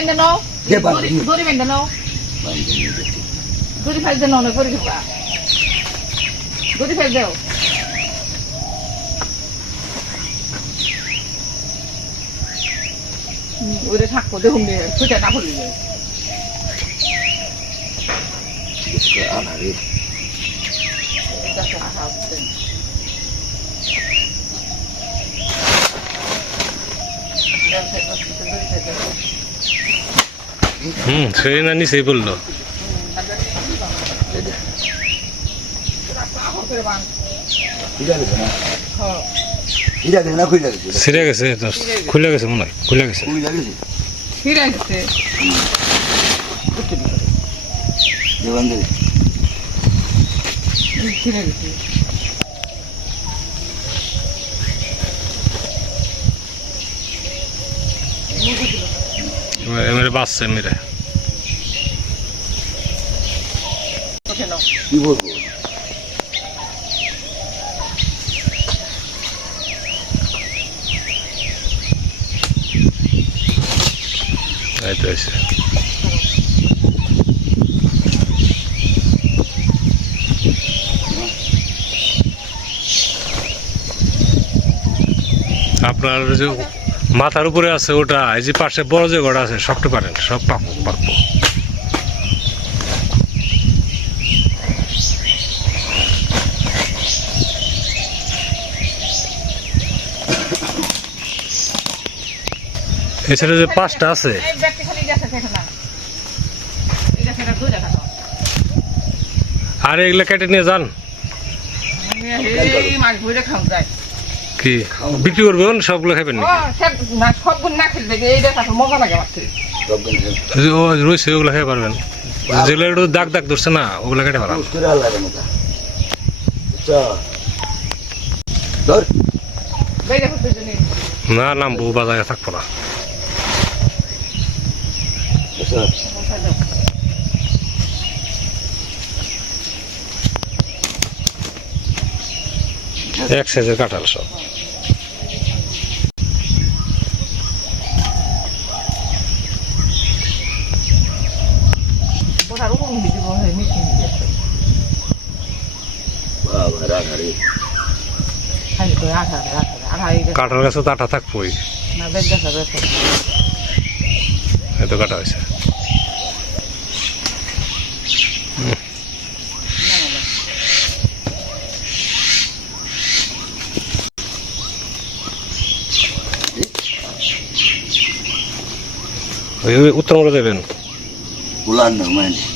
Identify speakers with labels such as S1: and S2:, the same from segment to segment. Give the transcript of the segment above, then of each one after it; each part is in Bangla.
S1: বেঁধে নাও? দড়ি- দড়ি বেঁধে নাও দড়ি ফেলতে নাও না করে দিবা দড়ি ফেল দেও ওরে থাকব দেখুন ছুটে না পড়লি রে
S2: আনারে
S1: হচ্ছে
S3: হুম সেই না নিচেই বলল
S2: খুলে গেছে না খুলে গেছে না খুলে গেছে
S3: ছিঁড়ে গেছে তো খুলে গেছে মনে হয় খুলে গেছে
S2: খুলে গেছে
S1: ফিরে গেছে
S2: দেবান দেবে
S1: ফিরে গেছে
S3: এমনি বাঁচছে মেরে
S2: কি বলব
S3: এই তো এসে আপনার যে মাথার উপরে আছে ওটা এই যে পাশে বড় যে ঘর আছে সবটা পারেন সব পাকবো পাকবো এছাড়া যে পাঁচটা আছে আর এগুলা কেটে নিয়ে যান।
S1: মাছ ভরে খাও যায়
S3: কি? বিক্রি করবেন সবগুলো খাবেন
S1: মাছ সবগুলো না খেলে দেখে এই দেখা মজা লাগে আমার
S3: রয়েছে ওগুলো খেতে পারবেন। যেগুলো একটু দাগ দাগ ধরছে না ওগুলো কেটে
S2: আল্লাহ মতো আচ্ছা।
S3: না নামবো বাজারে থাকব না।
S2: আচ্ছা।
S3: এক সাইজের কাঁঠাল সব।
S1: ওটার উপর দিব হয়ে মিশিয়ে দিয়েছে
S2: বাবা রাখারে
S1: খালি আঠা আঠা আঠা
S3: কাঁঠাল গাছে তো আটা থাকবোই।
S1: না বেদ দেখা বেদ
S3: এত কাটা হয়েছে। ওই উত্তরবঙ্গ দেবেন
S2: উলান মানে।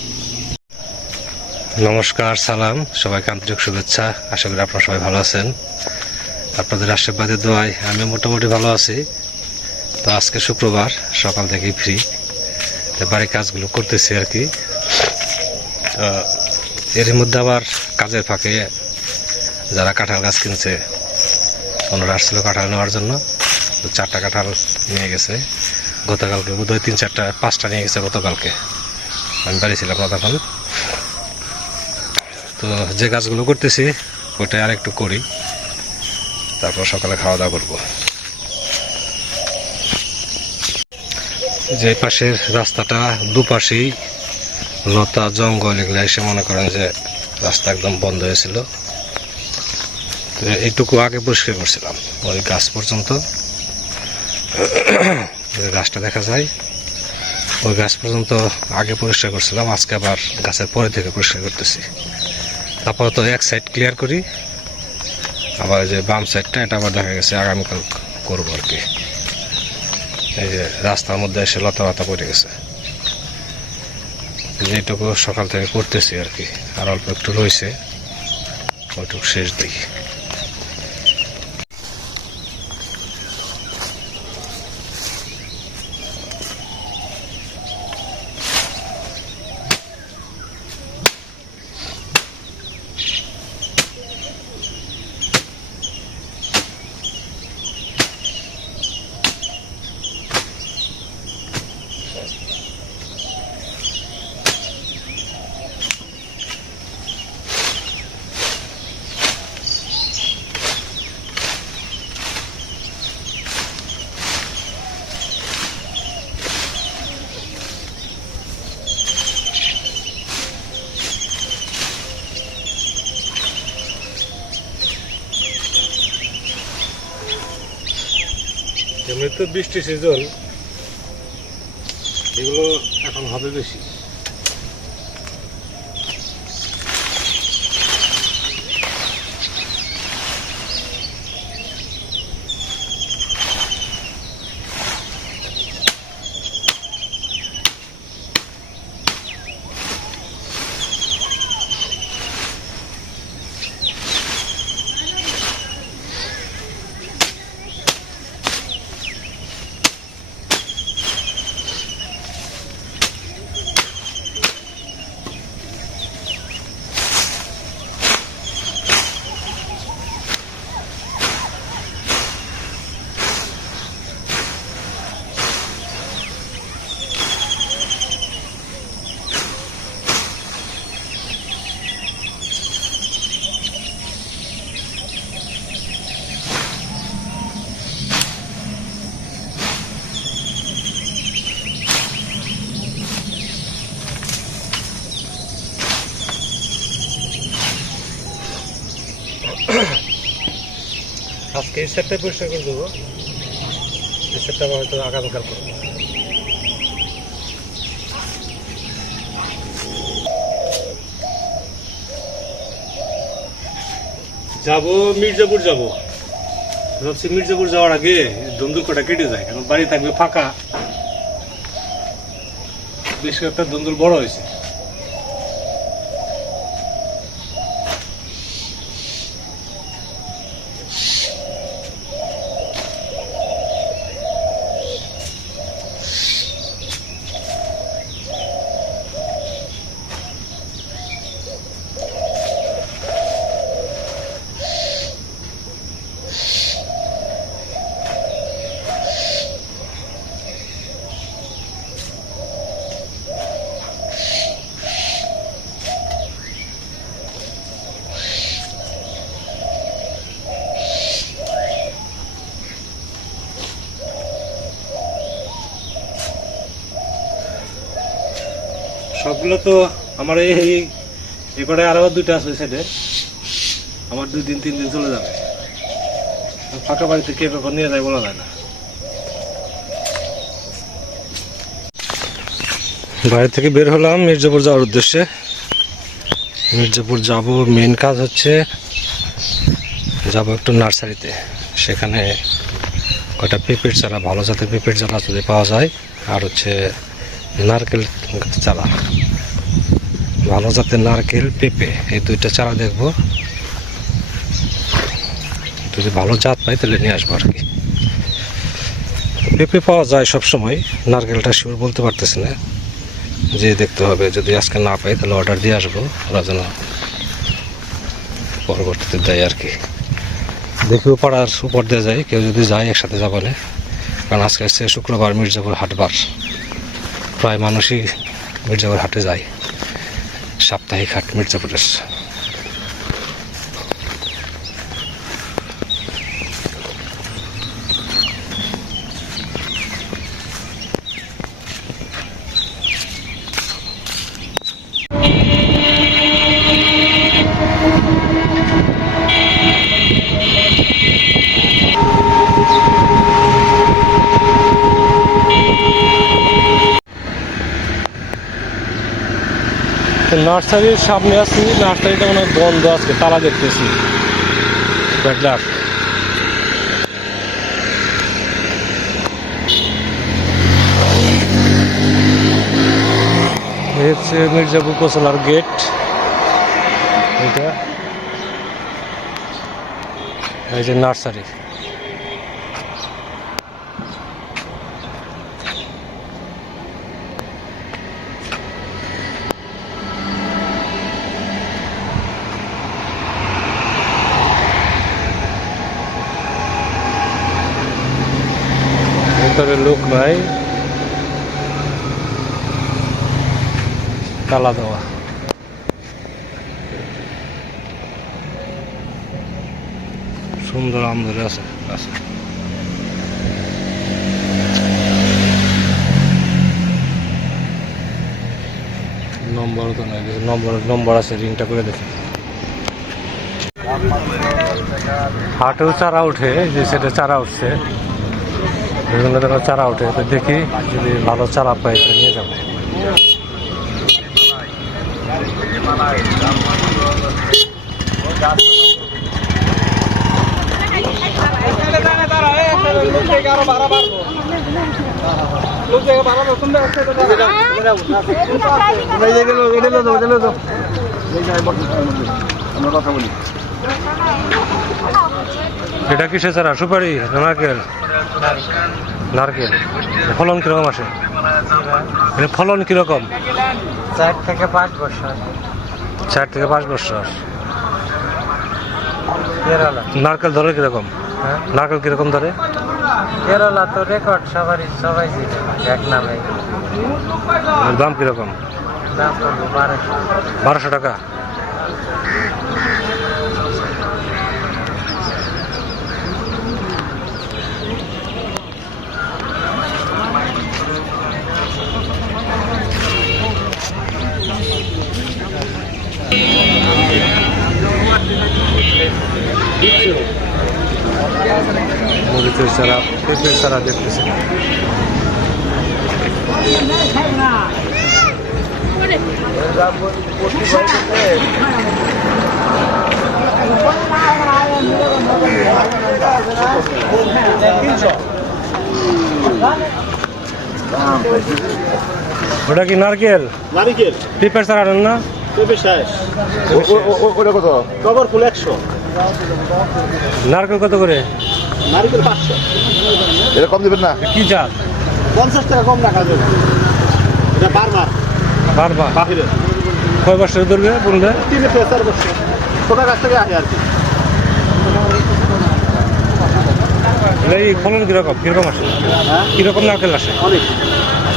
S3: নমস্কার, সালাম, সবাইকে আন্তরিক শুভেচ্ছা। আশা করি আপনারা সবাই ভালো আছেন। আপনাদের আশীর্বাদের দোয়ায় আমি মোটামুটি ভালো আছি। তো আজকে শুক্রবার, সকাল থেকেই ফ্রি বাড়ির কাজগুলো করতেছি আর কি। এর মধ্যে আবার কাজের ফাঁকে যারা কাঁঠাল গাছ কিনছে, ওনারা আসছিল কাঁঠাল নেওয়ার জন্য। তো চারটা কাঁঠাল নিয়ে গেছে। গতকালকে বোধহয় তিন চারটা, পাঁচটা নিয়ে গেছে গতকালকে। আমি বাড়ি ছিলাম না তখন। তো যে কাজগুলো করতেছি, ওটাই আর একটু করি। তারপর সকালে খাওয়া দাওয়া করব। যে পাশের রাস্তাটা দুপাশেই লতা, জঙ্গল, এগুলো এসে মনে করেন যে রাস্তা একদম বন্ধ হয়েছিল। তো এইটুকু আগে পরিষ্কার করছিলাম। ওই গাছ পর্যন্ত গাছটা দেখা যায়, ওই গাছ পর্যন্ত আগে পরিষ্কার করছিলাম। আজকে আবার গাছের পরে থেকে পরিষ্কার করতেছি। আপাতত এক সাইড ক্লিয়ার করি। আবার যে বাম সাইডটা এটা আবার দেখা গেছে আগামীকাল করব আর কি। এই যে রাস্তার মধ্যে এসে লতা পাতা পড়ে গেছে। যেটুকু সকাল থেকে করতেছি আর কি, আর অল্প একটু রয়েছে, ওইটুকু শেষ দিই সামনে তো বৃষ্টি সিজন এগুলো এখন হবে বেশি। এই সেটটা পরিষ্কার করে দেবো। এই সেটটা আবার হয়তো আগামীকাল করব। যাব, মির্জাপুর যাব। ভাবছি মির্জাপুর যাওয়ার আগে ধুন্দুল কেটে যায়, কারণ বাড়ি থাকবে ফাঁকা। বেশ কয়েকটা ধুন্দুল বড় হয়েছে। সবগুলো তো আমার এই কটায় আরও দুইটা আছে ওই সাইডে আমার দুই দিন, তিন দিন চলে যাবে। ফাঁকা বাড়িতে কে কখন নিয়ে যায় বলা যায় না। বাইরে থেকে বের হলাম মির্জাপুর যাওয়ার উদ্দেশ্যে। মির্জাপুর যাব মেন কাজ হচ্ছে যাব একটু নার্সারিতে। সেখানে কটা পেঁপের চারা, ভালো জাতের পেঁপের চারা যদি পাওয়া যায়। আর হচ্ছে নারকেল চারা। ভালো জাতের নারকেল, পেঁপে, এই দুইটা চারা দেখব। যদি ভালো জাত পাই তাহলে নিয়ে আসব আর কি। পেঁপে পাওয়া যায় সব সময় নারকেলটা শিওর বলতে পারতেছি না। যে দেখতে হবে, যদি আজকে না পাই তাহলে অর্ডার দিয়ে আসব, ওরা যেন পরবর্তীতে দেয় আর কি। দেখিও পাড়ার উপর দিয়ে যায় কেউ যদি যায় একসাথে যাব না। কারণ আজকে হচ্ছে শুক্রবার, মির্জাপুর হাটবার। প্রায় মানুষই মির্জাপুর হাটে যায়। সাপ্তাহিক হাট মির্জাপুরের। নার্সারির সামনে আছি, নার্সারিটা মনে হয় বন্ধ আজকে, তালা দেখতেছি। মির্জাপুর কোসলার গেট। এটা এই যে নার্সারি। তালা দেওয়া। সুন্দর আম আছে গাছে। নম্বর তো নাই নম্বর নম্বর আছে, রিংটা করে দেখি। হাটেও চারা উঠে যে সেটা চারা উঠছে। বিভিন্ন ধরনের চারা ওঠে, তো দেখি যদি ভালো চারা পাই তো নিয়ে যাব।
S2: আমরা কথা বলি।
S3: এটা কিসে চারা সুপারি নারকেল? নারকেল। ফলন কীরকম আসে? এর ফলন কীরকম?
S4: চার থেকে পাঁচ বছর।
S3: চার থেকে পাঁচ বছর। নারকেল ধরে কীরকম?
S4: হ্যাঁ?
S3: নারকেল কীরকম ধরে?
S4: কেরালা তো রেকর্ড সবারই সবাই জিতে এক নামে।
S3: দাম কীরকম?
S4: দাম বারোশো
S3: টাকা? মরিচের চারা পেঁপের চারা দেখতেছি। ওটা কি নারকেল?
S5: নারিকেল।
S3: পেঁপের চারা না?
S2: ওটা কত?
S5: কবর ফুল একশো।
S3: নারকেল কত করে?
S5: নারিকেল পাঁচশো।
S2: এটা কম দিবেন না?
S3: কি জাত
S5: পঞ্চাশ টাকা কম রাখা যাবে। এটা বারবার।
S3: বারবার?
S5: বাহিরে।
S3: কয় বছর ধরবে বলবে
S5: তিন থেকে চার বছর। ছোট গাছ থেকে আসে আর কি।
S3: এই ফলন কীরকম? কীরকম আসে?
S5: হ্যাঁ?
S3: কীরকম নারকেল আসে?
S5: অনেক।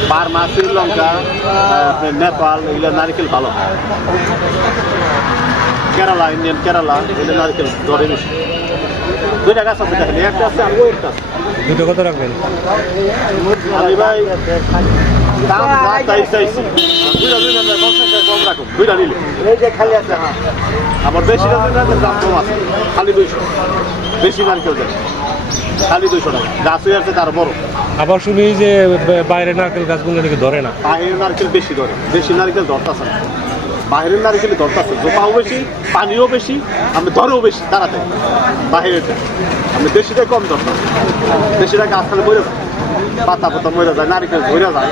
S5: বার্মা শ্রীলঙ্কা আহ, নেপাল এগুলো নারকেল ভালো। কেরালা ইন্ডিয়ান কেরালা এগুলো নারকেল ধরে বেশি। দুইটা গাছ আছে দেখেন একটা আছে আর ওই একটা আছে।
S3: দুটো কত রাখবেন?
S5: আমি ভাই দাম তাই চাইছি। দুইটা দুইটা না, পঞ্চাশ কম রাখুন। দুইটা নিলে। এই যে খালি আছে হ্যাঁ। আমার বেশি দাম কম আছে। খালি দুইশো। বেশি নারকেল দেয় খালি দুইশো টাকা। গাছ হয়ে আছে তার বড়।
S3: আবার শুনি যে বাইরে নারকেল গাছগুলো নাকি ধরে না?
S5: বাহিরের নারকেল বেশি ধরে। বেশি নারকেল ধরতেছে না। বাহিরের নারী নারকেল ধরতেছে জোপাও বেশি, পানিও বেশি, আমি ধরেও বেশি তাড়াতাড়ি বাহিরেরটা আমি দেশিটা কম ধরতাম। দেশিটা গাছ খালি মরে যায়। পাতা পাতা মরে যায় নারকেল ধরে যায়।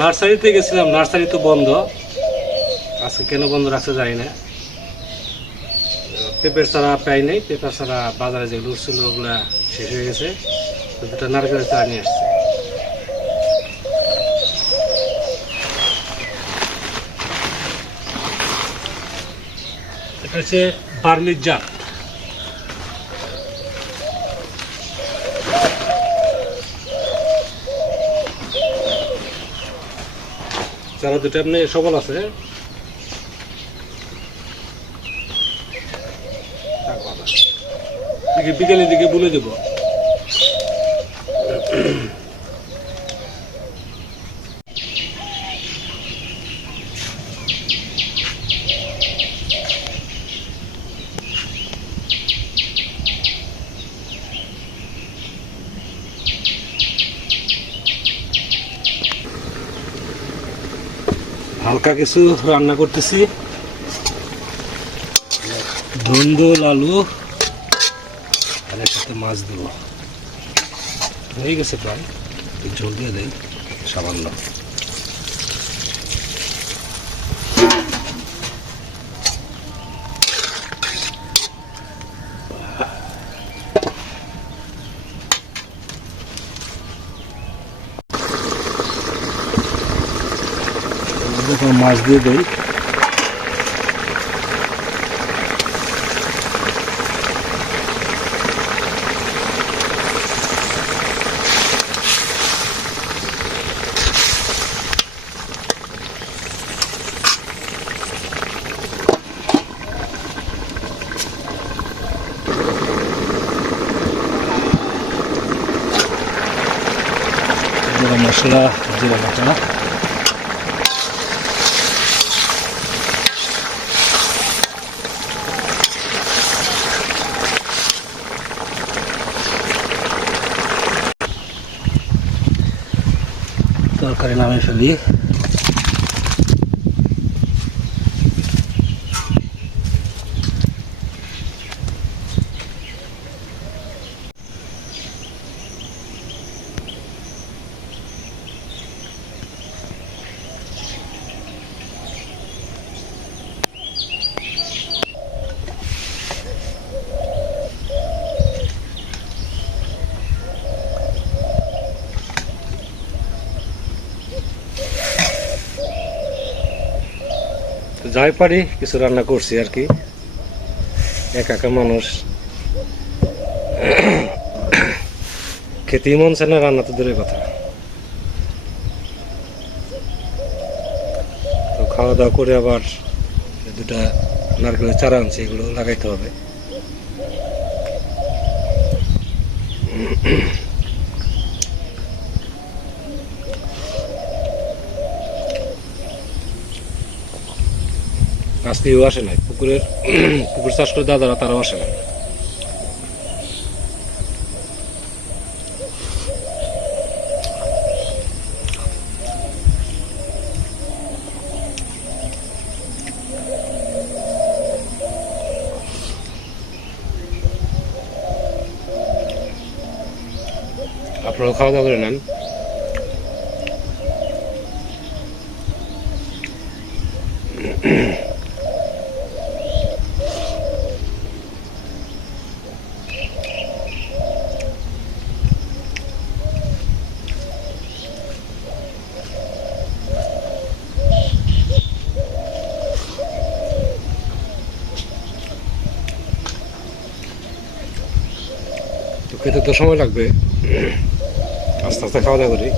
S3: নার্সারিতে গেছিলাম, নার্সারি তো বন্ধ। আজকে কেন বন্ধ রাখতে জানি না। পেঁপের চারা পাই নাই, পেঁপের চারা বাজারে যেগুলো ছিল ওগুলা শেষ হয়ে গেছে। দুটো নারকেলের চারা নিয়ে আসছে। এটা হচ্ছে বার্মির জাত। চারা দুটো এমনি সবল আছে। দিকে বিকেলের দিকে বলে দেব। হালকা কিছু রান্না করতেছি। ধুন্দুল আলু মাছ দেবো হয়ে গেছে প্রায়। ঝোল দিয়ে দেয় সামান্য। মাছ দিয়ে দেয় তরকারি নামে ফেলি যাই পারি, কিছু রান্না করছি আর কি। একা একা মানুষ। খেতেই মন চায় না, রান্না তো দূরের কথা। তো খাওয়া দাওয়া করে আবার দুটা নারকেলের চারা আনছি, এগুলো লাগাইতে হবে। কেউ আসে নাই। পুকুরের, পুকুর চাষ করে দাদারা তারাও আসে না আপনারাও খাওয়া দাওয়া করে নেন। তো খেতে তো সময় লাগবে। আস্তে আস্তে খাওয়া দাওয়া করি।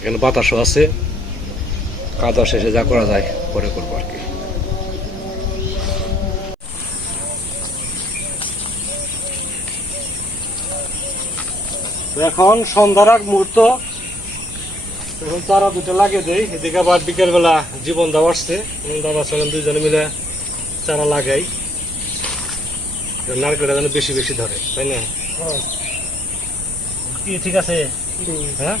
S3: এখানে বাতাসও আছে। খাওয়া শেষে যা করা যায়, পরে করব আর কি। এখন সন্ধ্যার আগ মুহূর্ত। এখন চারা দুটো লাগিয়ে দেয় এদিকে আবার বিকেলবেলা জীবন দাও আসছে। দাদা ছিলেন দুইজনে মিলে চারা লাগাই। নারকেলটা যেন বেশি বেশি ধরে, তাই না? কি ঠিক আছে? হ্যাঁ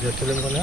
S3: দিয়েছিলেন কোনে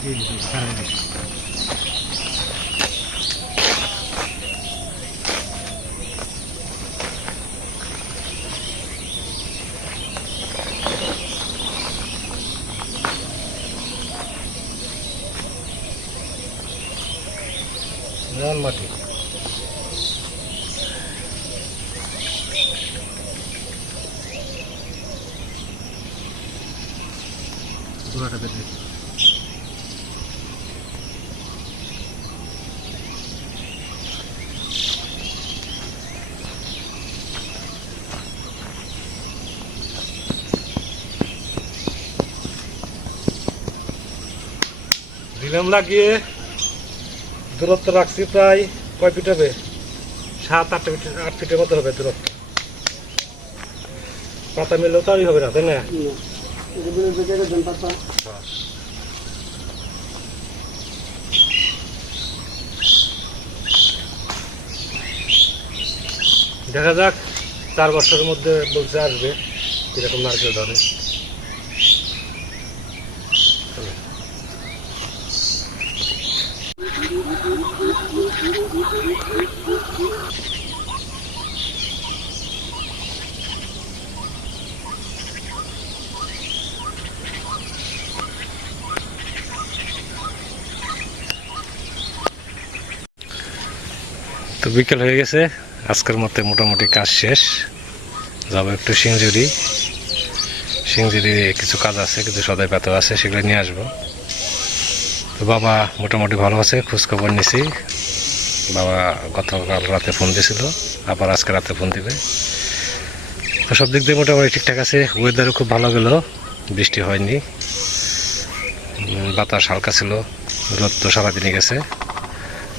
S3: খারাপ এই দিলাম লাগিয়ে দূরত্ব রাখছি প্রায় কয় ফিট হবে? সাত, আট ফিট, আট ফিটের মতো হবে দূরত্ব। পাতা মিললেও তো হবে না, তাই না? দেখা যাক, চার বছরের মধ্যে বলছে আসবে এরকম নারকেল ধরে। তো বিকেল হয়ে গেছে। আজকের মতো মোটামুটি কাজ শেষ। যাব একটু সিংজুরি সিংজুরি কিছু কাজ আছে, কিছু সদাই পাতা আছে, সেগুলো নিয়ে আসব। তো বাবা মোটামুটি ভালো আছে, খোঁজখবর নিছি। বাবা গতকাল রাতে ফোন দিয়েছিল আবার আজকে রাতে ফোন দিবে। তো সব দিক দিয়ে মোটামুটি ঠিকঠাক আছে। ওয়েদারও খুব ভালো গেল, বৃষ্টি হয়নি। বাতাস হালকা ছিল, রোদ তো সারাদিনই গেছে।